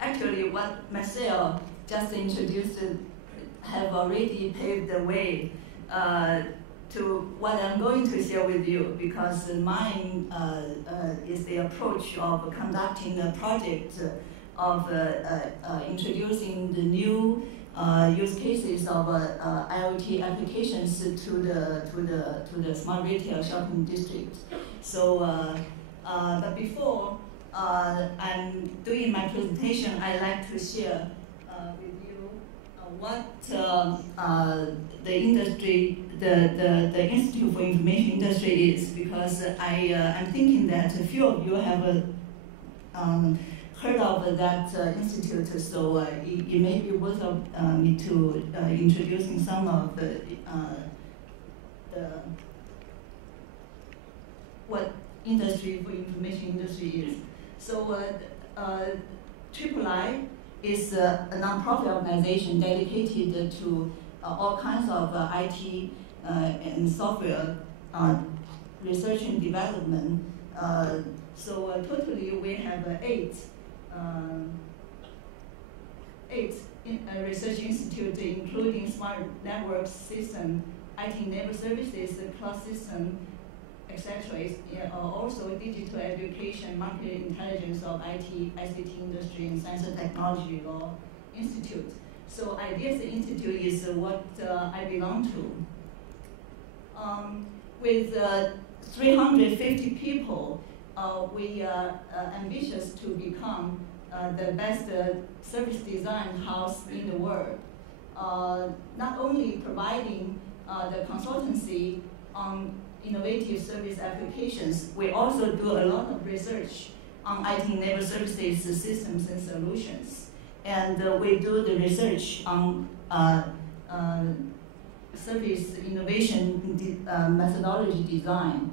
actually what Marcel just introduced have already paved the way to what I'm going to share with you, because mine is the approach of conducting a project of introducing the new use cases of IoT applitions to the smart retail shopping district. So, but before I'm doing my presentation, I'd like to share with you what the industry, the Institute for Information Industry is, because I'm thinking that a few of you have heard of that institute, so it may be worth me to introducing some of the what industry for information industry is. So III is a nonprofit organization dedicated to all kinds of IT and software research and development. So totally we have eight research institutes, including smart network system, IT-enabled services, cloud system, etc. Also digital education, market intelligence of IT, ICT industry, and science and technology law institute. So Ideas Institute is what I belong to. With 350 people, we are ambitious to become the best service design house in the world. Not only providing the consultancy on innovative service applications, we also do a lot of research on IT-enabled services, systems, and solutions. And we do the research on service innovation methodology design.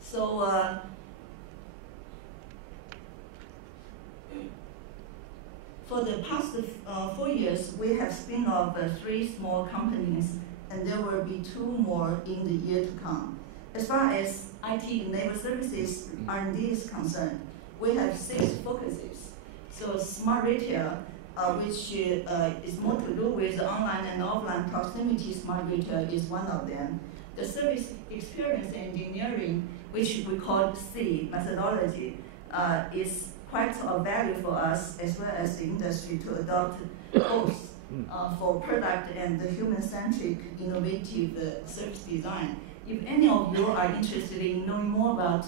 So for the past 4 years, we have spun off 3 small companies, and there will be 2 more in the year to come. As far as IT-enabled services R&D is concerned, we have 6 focuses. So smart retail, which is more to do with online and offline proximity smart retail, is one of them. The service experience engineering, which we call C methodology, is quite of value for us as well as the industry to adopt both for product and the human-centric innovative service design. If any of you are interested in knowing more about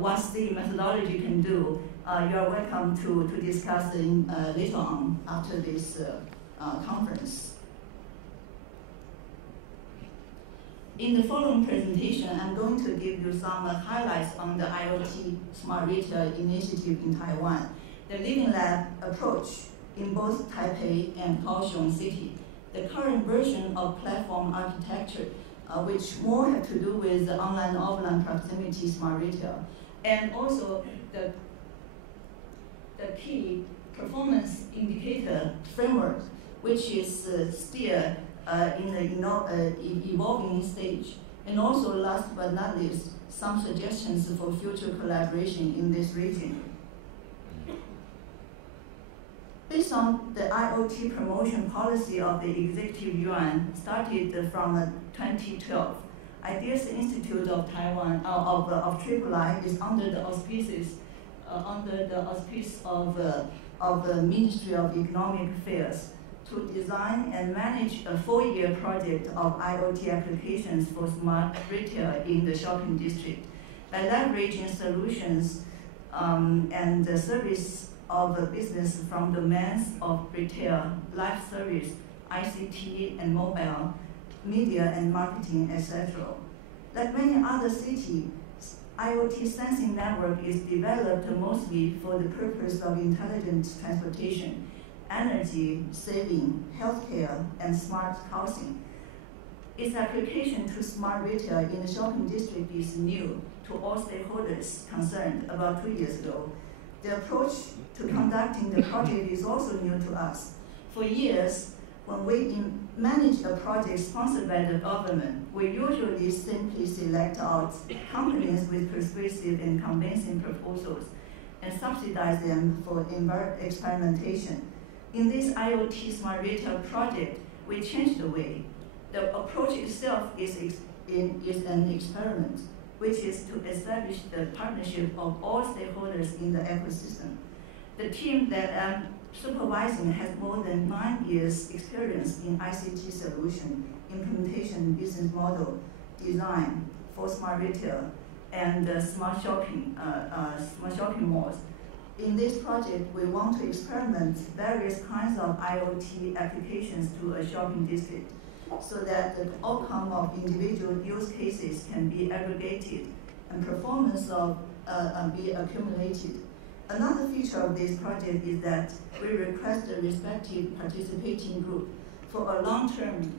what C methodology can do, you are welcome to discuss later on after this conference. In the following presentation, I'm going to give you some highlights on the IoT Smart Retail initiative in Taiwan, the Living Lab approach in both Taipei and Kaohsiung City, the current version of platform architecture, which more have to do with the online and offline proximity smart retail, and also the key performance indicator framework, which is still in the evolving stage. And also, last but not least, some suggestions for future collaboration in this region. Based on the IoT promotion policy of the Executive Yuan, started from 2012, Ideas Institute of Taiwan of III is under the auspice of the Ministry of Economic Affairs to design and manage a 4-year project of IoT applications for smart retail in the shopping district by leveraging solutions and the service of the business from domains of retail, life service, ICT and mobile, media and marketing, etc. Like many other cities, IoT sensing network is developed mostly for the purpose of intelligent transportation, energy saving, healthcare, and smart housing. Its application to smart retail in the shopping district is new to all stakeholders concerned about 2 years ago. The approach to conducting the project is also new to us. For years, when we manage a project sponsored by the government, we usually simply select out companies with persuasive and convincing proposals and subsidize them for experimentation. In this IoT Smart Retail project, we changed the way. The approach itself is an experiment, which is to establish the partnership of all stakeholders in the ecosystem. The team that I'm supervising has more than 9 years experience in ICT solution, implementation, business model, design for smart retail, and smart shopping malls. In this project, we want to experiment various kinds of IoT applications to a shopping district so that the outcome of individual use cases can be aggregated and performance of be accumulated. Another feature of this project is that we request the respective participating group for a long-term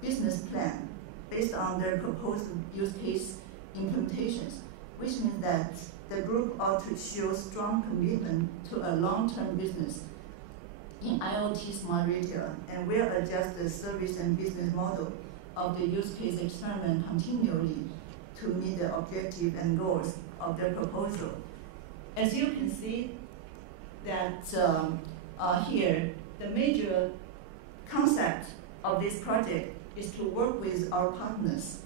business plan based on their proposed use case implementations, which means that the group ought to show strong commitment to a long-term business in IoT Smart Retail and will adjust the service and business model of the use case experiment continually to meet the objective and goals of their proposal. As you can see that here, the major concept of this project is to work with our partners,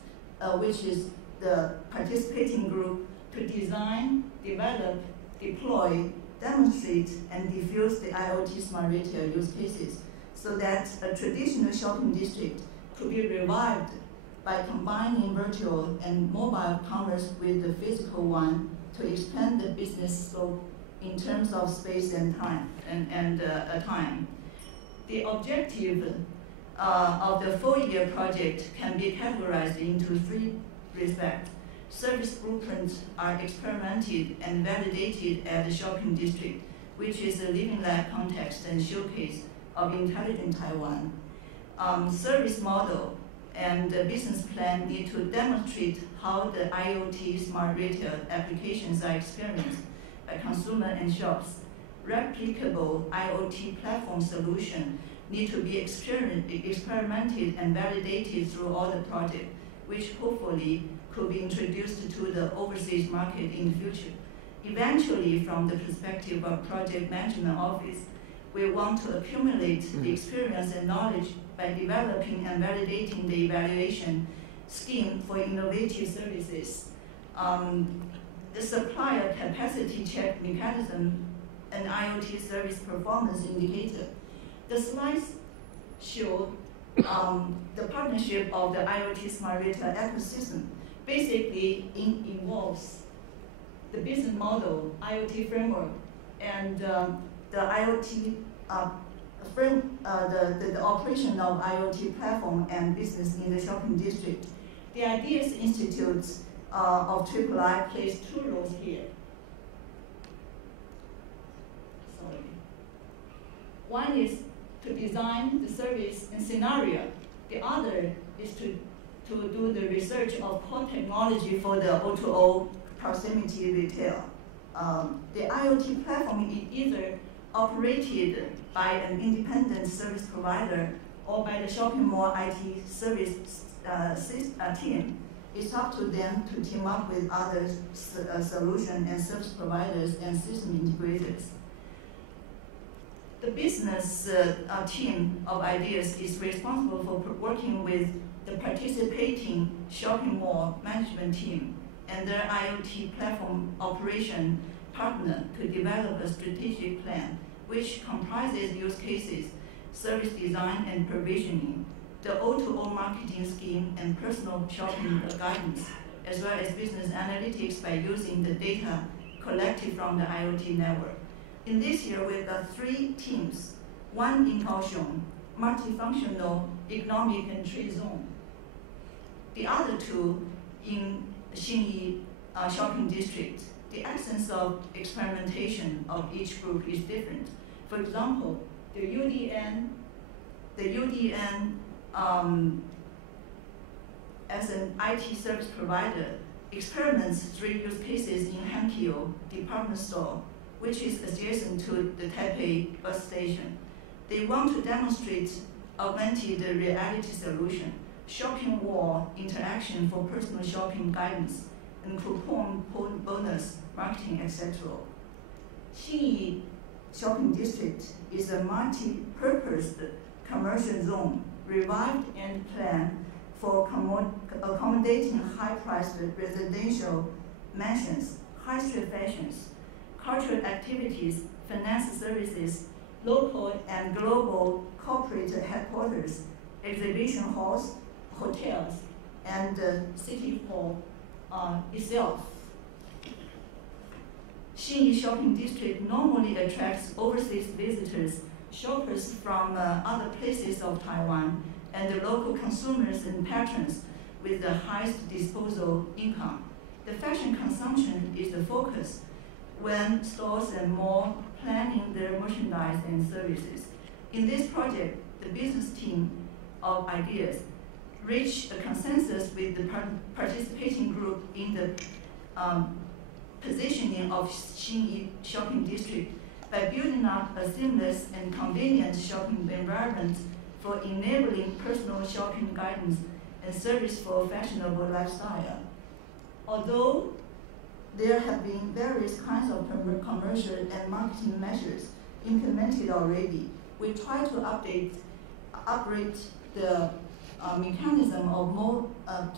which is the participating group, to design, develop, deploy, demonstrate, and diffuse the IoT Smart Retail use cases so that a traditional shopping district could be revived by combining virtual and mobile commerce with the physical one to expand the business scope in terms of space and time. The objective of the 4-year project can be categorized into 3 respects. Service blueprints are experimented and validated at the shopping district, which is a living lab context and showcase of intelligent Taiwan. Service model and the business plan need to demonstrate how the IoT Smart Retail applications are experienced by consumer and shops. Replicable IoT platform solution need to be experimented and validated through all the project, which hopefully could be introduced to the overseas market in the future. Eventually, from the perspective of project management office, we want to accumulate the experience and knowledge by developing and validating the evaluation scheme for innovative services, the supplier capacity check mechanism, and IoT service performance indicator. The slides show the partnership of the IoT Smart Retail ecosystem. Basically, it involves the business model, IoT framework, and the IoT the operation of IoT platform and business in the shopping district. The Ideas Institute of III plays 2 roles here. Sorry. One is to design the service and scenario. The other is to do the research of core technology for the O2O proximity retail. The IoT platform is either operated by an independent service provider or by the shopping mall IT service team. It's up to them to team up with other solution and service providers and system integrators. The business team of Ideas is responsible for working with the participating shopping mall management team and their IoT platform operation partner to develop a strategic plan which comprises use cases, service design and provisioning, the O2O marketing scheme and personal shopping guidance, as well as business analytics by using the data collected from the IoT network. In this year, we've got 3 teams, one in Kaohsiung, multifunctional economic and trade zone. The other 2 in Xinyi shopping district. The essence of experimentation of each group is different. For example, the UDN as an IT service provider experiments 3 use cases in Hankyo department store, which is adjacent to the Taipei bus station. They want to demonstrate augmented reality solution, shopping wall interaction for personal shopping guidance, and coupon bonus marketing, etc. Xinyi Shopping District is a multi-purposed commercial zone, revived and planned for accommodating high-priced residential mansions, high-street fashions, cultural activities, finance services, local and global corporate headquarters, exhibition halls, hotels, and City Hall itself. Xinyi Shopping District normally attracts overseas visitors, shoppers from other places of Taiwan, and the local consumers and patrons with the highest disposable income. The fashion consumption is the focus when stores and malls planning their merchandise and services. In this project, the business team of ideas reached a consensus with the participating group in the positioning of Xinyi Shopping District by building up a seamless and convenient shopping environment for enabling personal shopping guidance and service for fashionable lifestyle. Although there have been various kinds of commercial and marketing measures implemented already, we try to upgrade the mechanism of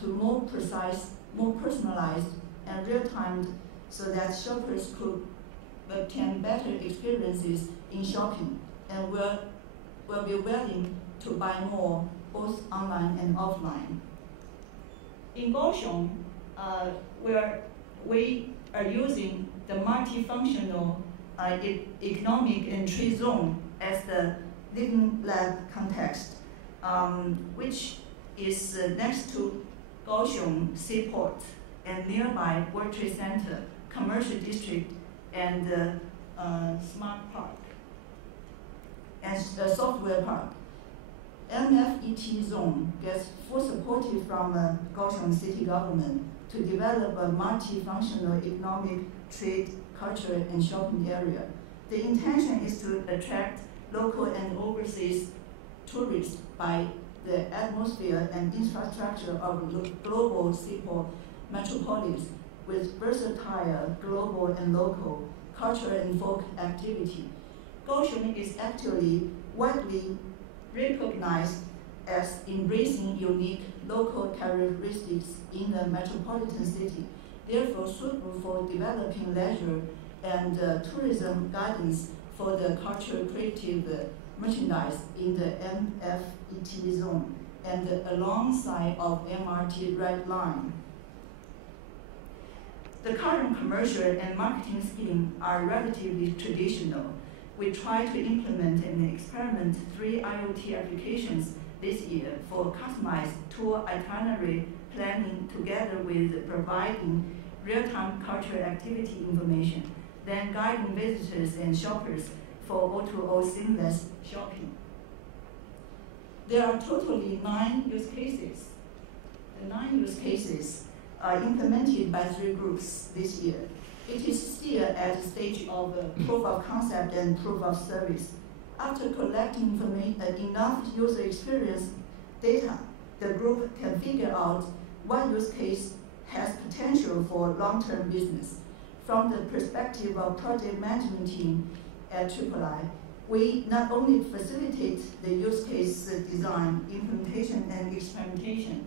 to more precise, more personalized, and real-time, so that shoppers could obtain better experiences in shopping and will be willing to buy more, both online and offline. In Kaohsiung, we are using the multifunctional economic and trade zone as the living lab context, which is next to Kaohsiung Seaport and nearby World Trade Center, Commercial District, and Smart Park, and Software Park. MFET zone gets full support from Kaohsiung City government to develop a multifunctional economic, trade, culture, and shopping area. The intention is to attract local and overseas tourists by the atmosphere and infrastructure of global seaport metropolis with versatile global and local cultural and folk activity. Kaohsiung is actually widely recognized as embracing unique local characteristics in the metropolitan city, therefore suitable for developing leisure and tourism guidance for the cultural creative merchandise in the MFET zone and alongside of MRT Red Line. The current commercial and marketing scheme are relatively traditional. We try to implement and experiment 3 IoT applications this year for customized tour itinerary planning together with providing real-time cultural activity information, then guiding visitors and shoppers for O2O seamless shopping. There are totally 9 use cases. The 9 use cases are implemented by 3 groups this year. It is still at the stage of proof of concept and proof of service. After collecting enough user experience data, the group can figure out what use case has potential for long-term business. From the perspective of project management team at III, we not only facilitate the use case design, implementation, and experimentation,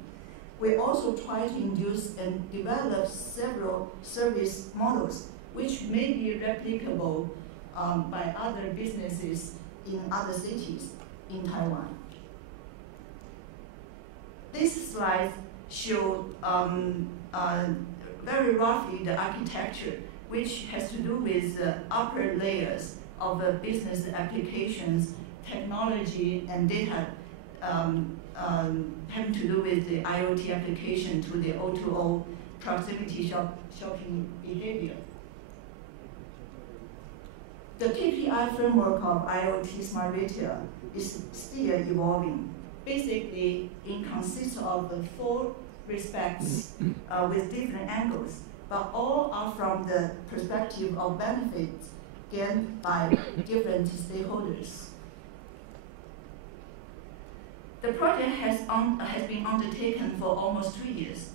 we also try to induce and develop several service models which may be replicable by other businesses in other cities in Taiwan. This slide shows very roughly the architecture, which has to do with the upper layers of business applications, technology, and data having to do with the IoT application to the O2O proximity shopping behavior. The KPI framework of IoT Smart Retail is still evolving. Basically, it consists of 4 respects with different angles, but all are from the perspective of benefits gained by different stakeholders. The project has been undertaken for almost 2 years.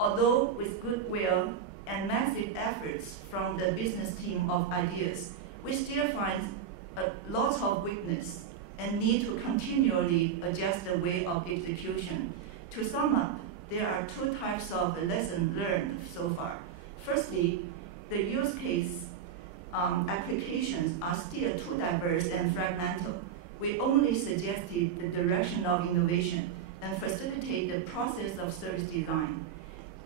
Although with goodwill and massive efforts from the business team of ideas, we still find lots of weakness and need to continually adjust the way of execution. To sum up, there are 2 types of lessons learned so far. Firstly, the use case applications are still too diverse and fragmental. We only suggested the direction of innovation and facilitate the process of service design.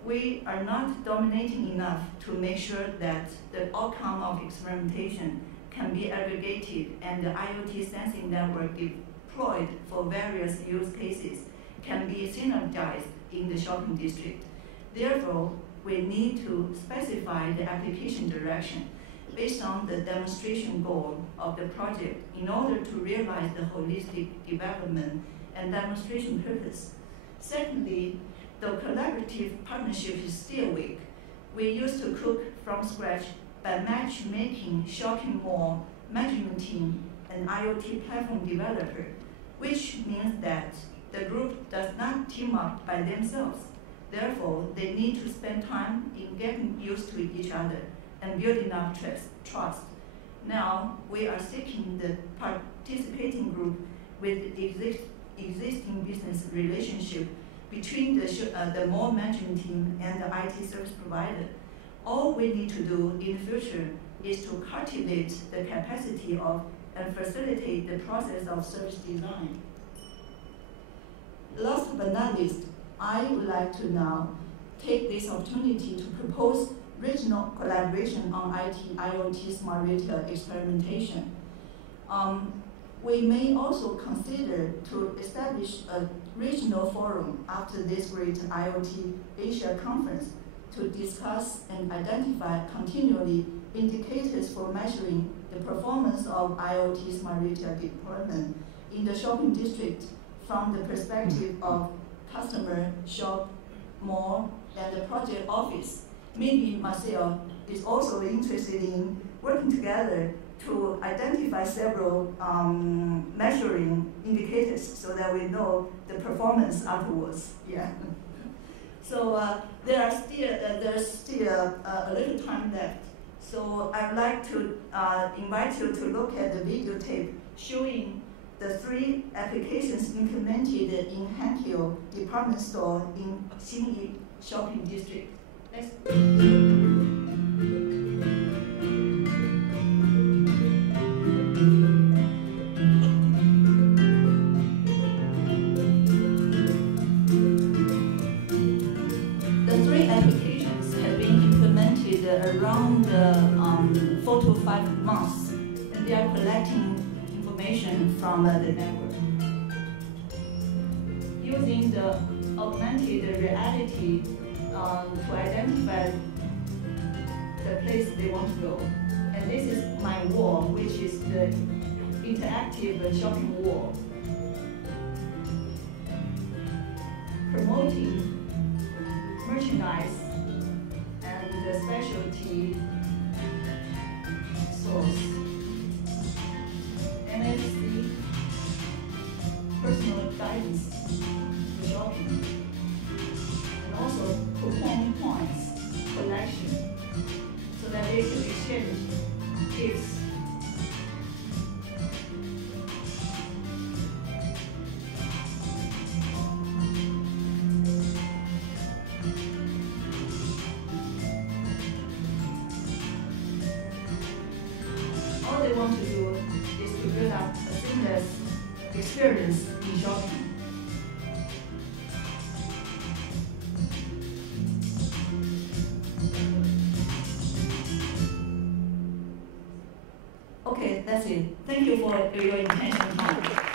We are not dominating enough to make sure that the outcome of experimentation can be aggregated and the IoT sensing network deployed for various use cases can be synergized in the shopping district. Therefore, we need to specify the application direction based on the demonstration goal of the project in order to realize the holistic development and demonstration purpose. Secondly, the collaborative partnership is still weak. We used to cook from scratch by matchmaking shopping mall management team and IoT platform developer, which means that the group does not team up by themselves. Therefore, they need to spend time in getting used to each other and building up trust. Now, we are seeking the participating group with existing business relationship between the mall management team and the IT service provider. All we need to do in the future is to cultivate the capacity of and facilitate the process of service design. Last but not least, I would like to now take this opportunity to propose regional collaboration on IoT smart retail experimentation. We may also consider to establish a regional forum after this great IoT Asia conference to discuss and identify continually indicators for measuring the performance of IoT smart retail deployment in the shopping district from the perspective of customer, shop, mall, and the project office. Maybe Marcel is also interested in working together to identify several measuring indicators so that we know the performance afterwards. Yeah. So there's still a little time left. So I'd like to invite you to look at the videotape showing the 3 applications implemented in Hankyu department store in Xinyi shopping district. Next. Around 4 to 5 months, and they are collecting information from the network. Using the augmented reality to identify the place they want to go. And this is my wall, which is the interactive shopping wall, promoting merchandise the specialty source, NFC, personal guidance for shopping, and also coupon points collection so that they can exchange gifts. All they want to do is to build up a seamless experience in shopping. Okay, that's it. Thank you for your attention time.